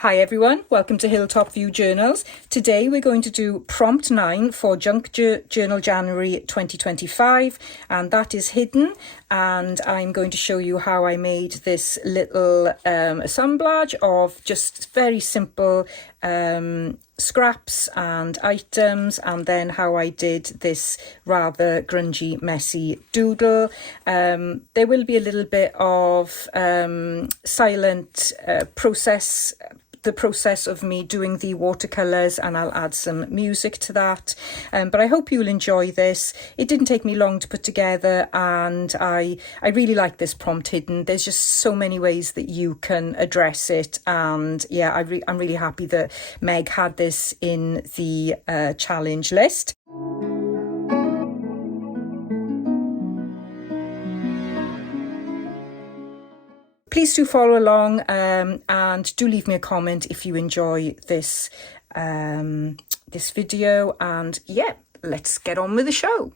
Hi everyone, welcome to Hilltop View Journals. Today we're going to do prompt 9 for Junk Journal January 2025, and that is hidden, and I'm going to show you how I made this little assemblage of just very simple scraps and items, and then how I did this rather grungy, messy doodle. There will be a little bit of silent the process of me doing the watercolours, and I'll add some music to that, but I hope you'll enjoy this. It didn't take me long to put together, and I really like this prompt hidden. There's just so many ways that you can address it, and yeah, I'm really happy that Meg had this in the challenge list. Please do follow along, and do leave me a comment if you enjoy this this video, and yeah, let's get on with the show.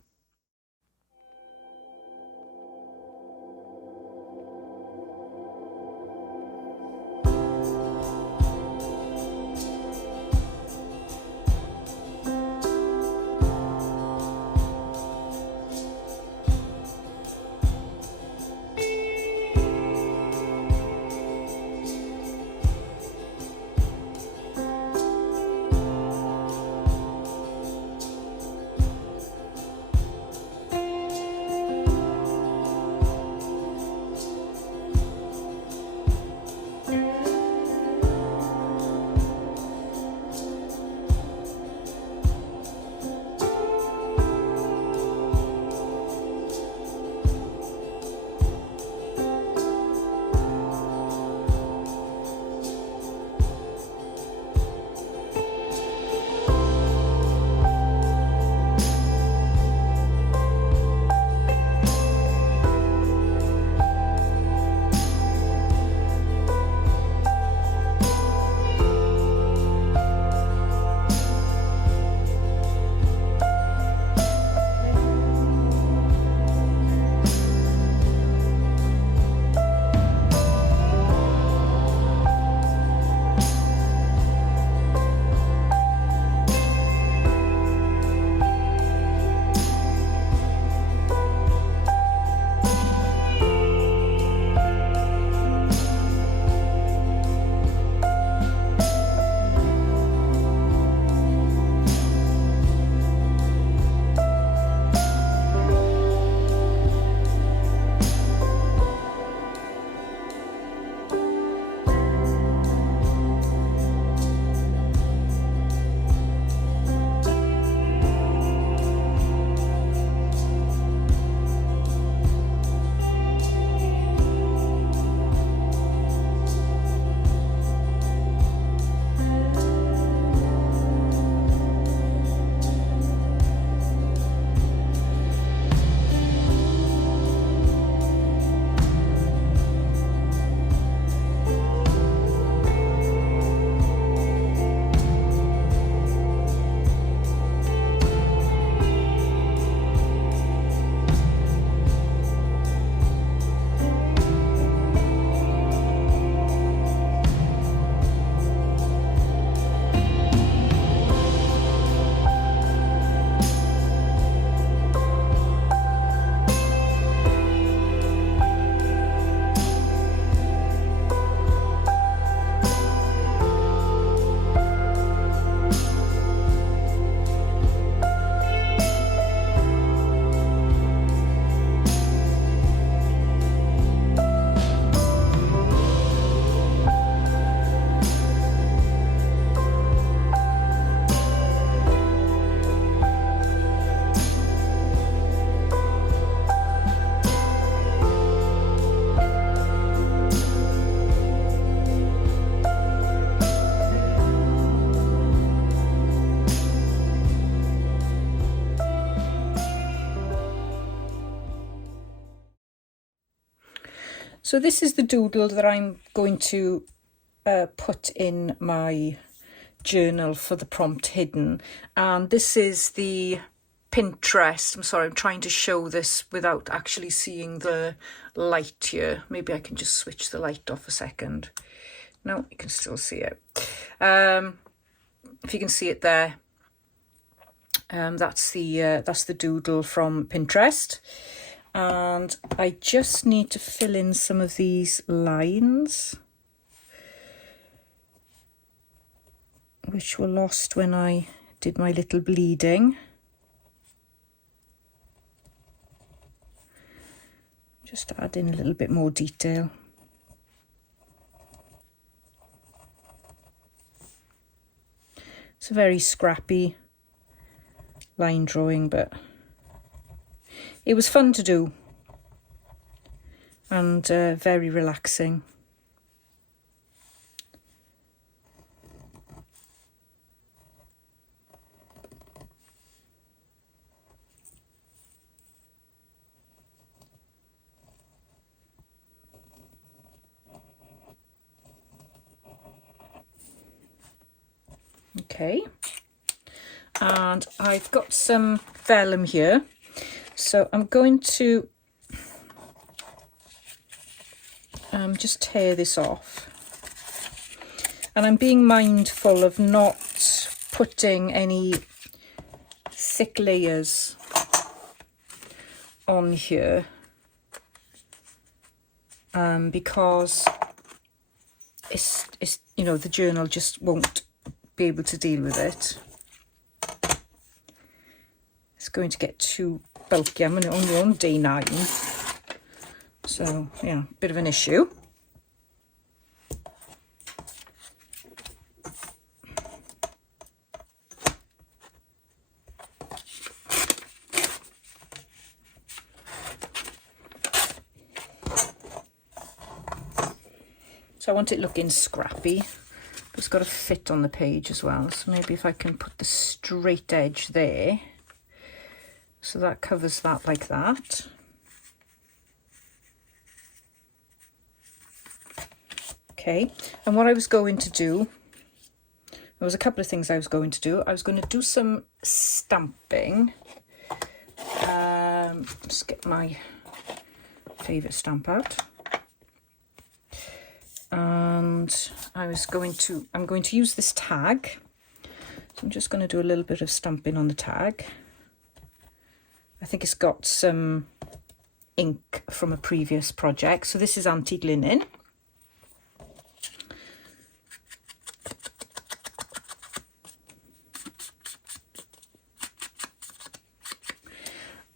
So this is the doodle that I'm going to put in my journal for the prompt hidden, and this is the Pinterest. I'm sorry, I'm trying to show this without actually seeing the light here. Maybe I can just switch the light off a second. No, you can still see it. If you can see it there, that's the doodle from Pinterest. And I just need to fill in some of these lines, which were lost when I did my little bleeding. Just add in a little bit more detail. It's a very scrappy line drawing, but it was fun to do and very relaxing. Okay, and I've got some vellum here, so I'm going to just tear this off, and I'm being mindful of not putting any thick layers on here, because it's you know, the journal just won't be able to deal with it. It's going to get too bulky. I'm only on day 9, so yeah, bit of an issue. So I want it looking scrappy, but it's got to fit on the page as well. So maybe if I can put the straight edge there, so that covers that like that. Okay, and what I was going to do, there was a couple of things I was going to do. I was going to do some stamping. Just get my favourite stamp out. And I'm going to use this tag. So I'm just going to do a little bit of stamping on the tag. I think it's got some ink from a previous project. So this is antique linen.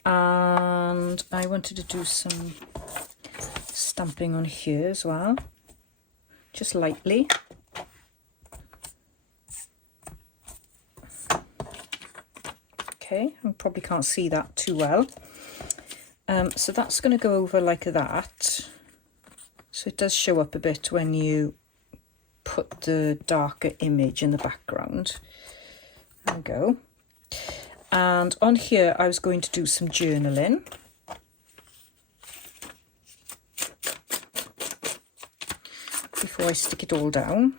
And I wanted to do some stamping on here as well, just lightly. Okay, I probably can't see that too well. So that's going to go over like that. So it does show up a bit when you put the darker image in the background. There we go. And on here I was going to do some journaling. Before I stick it all down.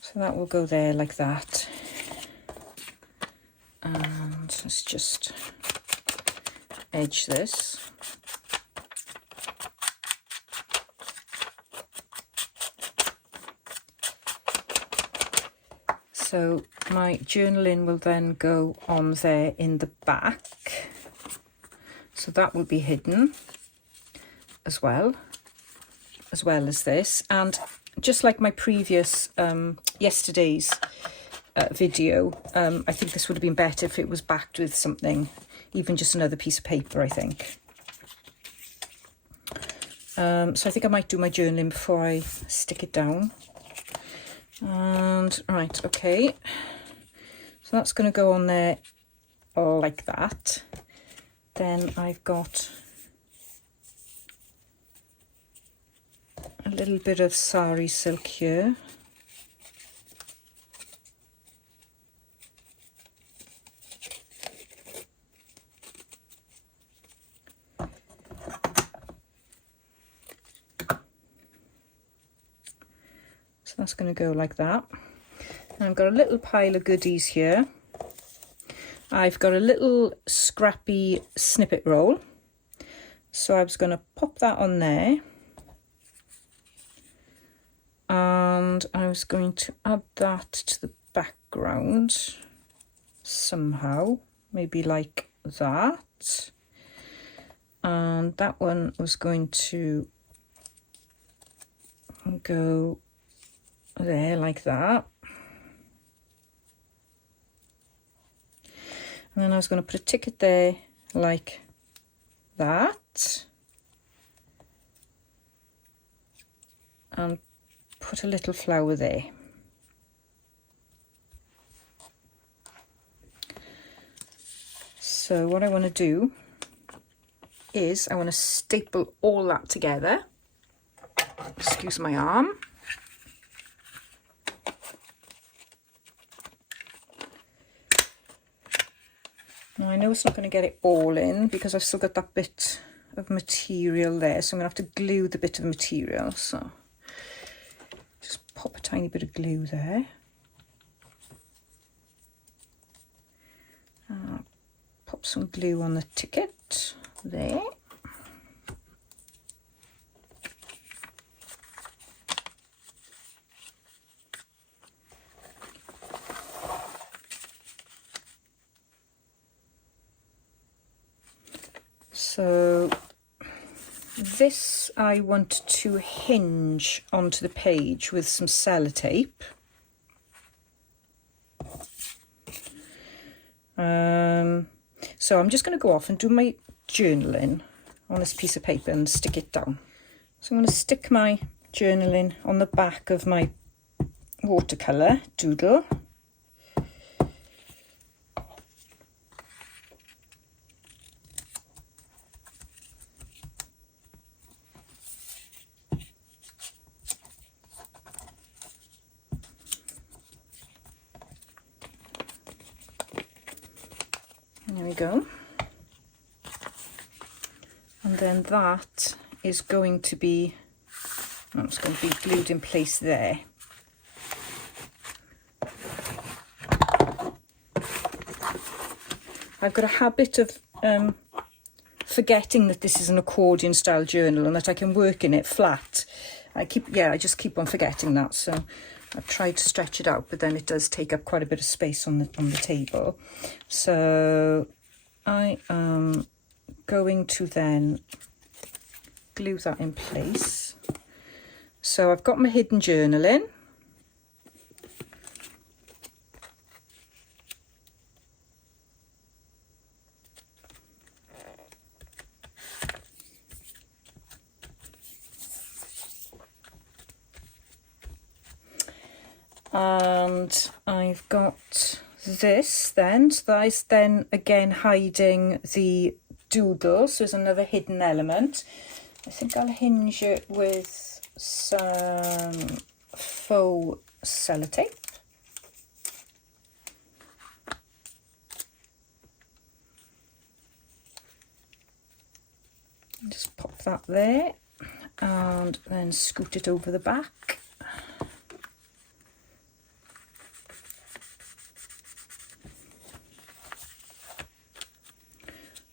So that will go there like that. And let's just edge this. So my journaling will then go on there in the back. So that will be hidden as well as this. And just like my previous, yesterday's video, I think this would have been better if it was backed with something, even just another piece of paper, I think. So I think I might do my journaling before I stick it down. And right, okay, so that's going to go on there like that. Then I've got a little bit of sari silk here. So that's going to go like that. And I've got a little pile of goodies here. I've got a little scrappy snippet roll, so I was going to pop that on there, and I was going to add that to the background somehow, maybe like that, and that one was going to go there like that. And then I was going to put a ticket there like that, and put a little flower there. So what I want to do is I want to staple all that together. Excuse my arm. Now I know it's not going to get it all in because I've still got that bit of material there, so I'm going to have to glue the bit of material. So just pop a tiny bit of glue there. Pop some glue on the ticket there. So this I want to hinge onto the page with some sellotape. So I'm just going to go off and do my journaling on this piece of paper and stick it down. So I'm going to stick my journaling on the back of my watercolour doodle. There we go. And then that is going to be, it's going to be glued in place there. I've got a habit of forgetting that this is an accordion style journal and that I can work in it flat. I just keep on forgetting that, so I've tried to stretch it out, but then it does take up quite a bit of space on the table. So I am going to then glue that in place. So I've got my hidden journal in. And I've got this then, so that is then again hiding the doodle, so there's another hidden element. I think I'll hinge it with some faux sellotape. Just pop that there and then scoot it over the back.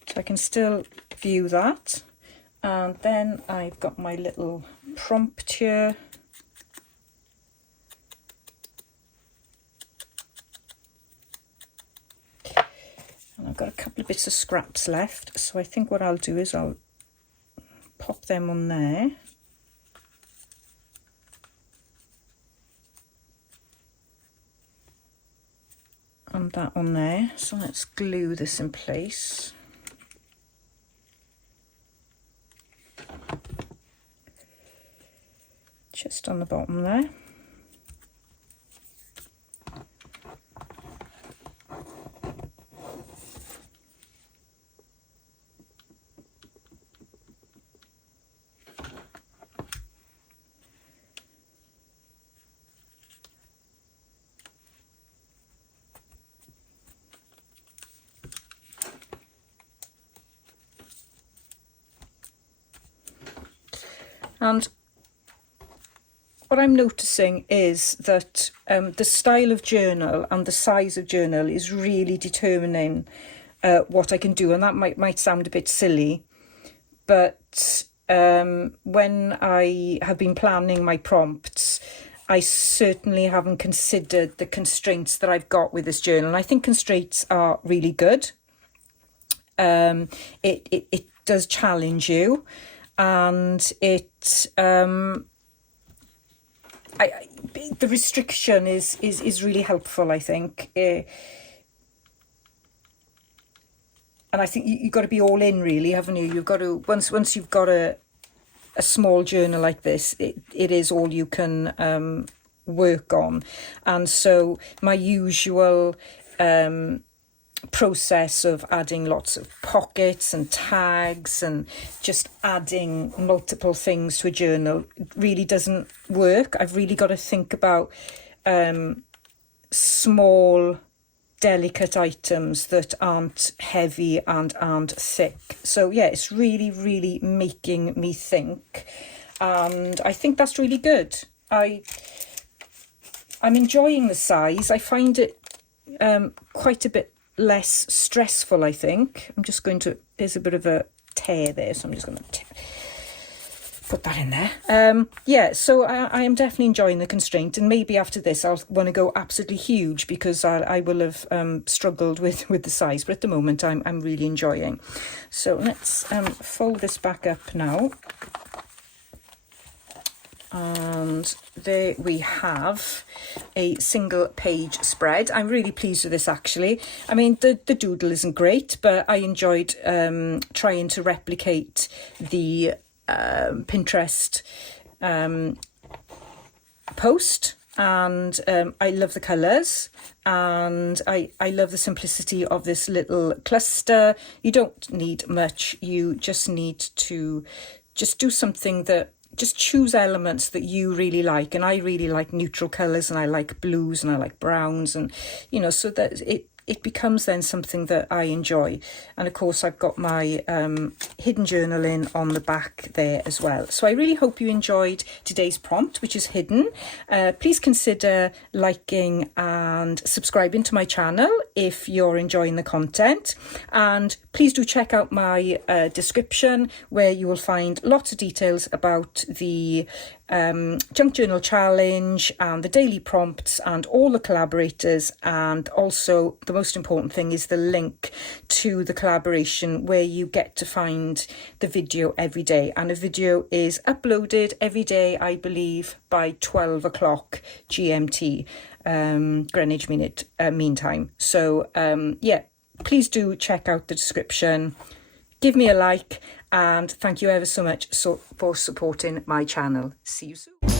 So I can still view that. And then I've got my little prompt here. And I've got a couple of bits of scraps left. So I think what I'll do is I'll pop them on there. And that on there. So let's glue this in place. Just on the bottom there. And what I'm noticing is that the style of journal and the size of journal is really determining what I can do, and that might sound a bit silly, but when I have been planning my prompts, I certainly haven't considered the constraints that I've got with this journal. And I think constraints are really good. It does challenge you, and the restriction is really helpful, I think. And I think you've got to be all in, really, haven't you? You've got to, once you've got a small journal like this, it is all you can work on. And so my usual process of adding lots of pockets and tags and just adding multiple things to a journal really doesn't work. I've really got to think about small, delicate items that aren't heavy and aren't thick. So yeah, it's really making me think, and I think that's really good. I'm enjoying the size. I find it quite a bit less stressful, I think. I'm just going to, there's a bit of a tear there, so I'm just going to put that in there. Yeah, so I am definitely enjoying the constraint, and maybe after this I'll want to go absolutely huge, because I will have struggled with the size, but at the moment I'm really enjoying. So let's fold this back up now, and there we have a single page spread. I'm really pleased with this, actually. I mean, the doodle isn't great, but I enjoyed trying to replicate the Pinterest post, and I love the colours, and I love the simplicity of this little cluster. You don't need much, you just need to just do something that, just choose elements that you really like. And I really like neutral colours, and I like blues, and I like browns, and so that it becomes then something that I enjoy. And of course I've got my hidden journal in on the back there as well. So I really hope you enjoyed today's prompt, which is hidden. Please consider liking and subscribing to my channel if you're enjoying the content, and please do check out my description, where you will find lots of details about the Junk Journal Challenge and the daily prompts and all the collaborators, and also the most important thing is the link to the collaboration, where you get to find the video every day. And a video is uploaded every day, I believe, by 12 o'clock GMT, Greenwich Mean Time. So yeah, please do check out the description, give me a like, and thank you ever so much for supporting my channel. See you soon.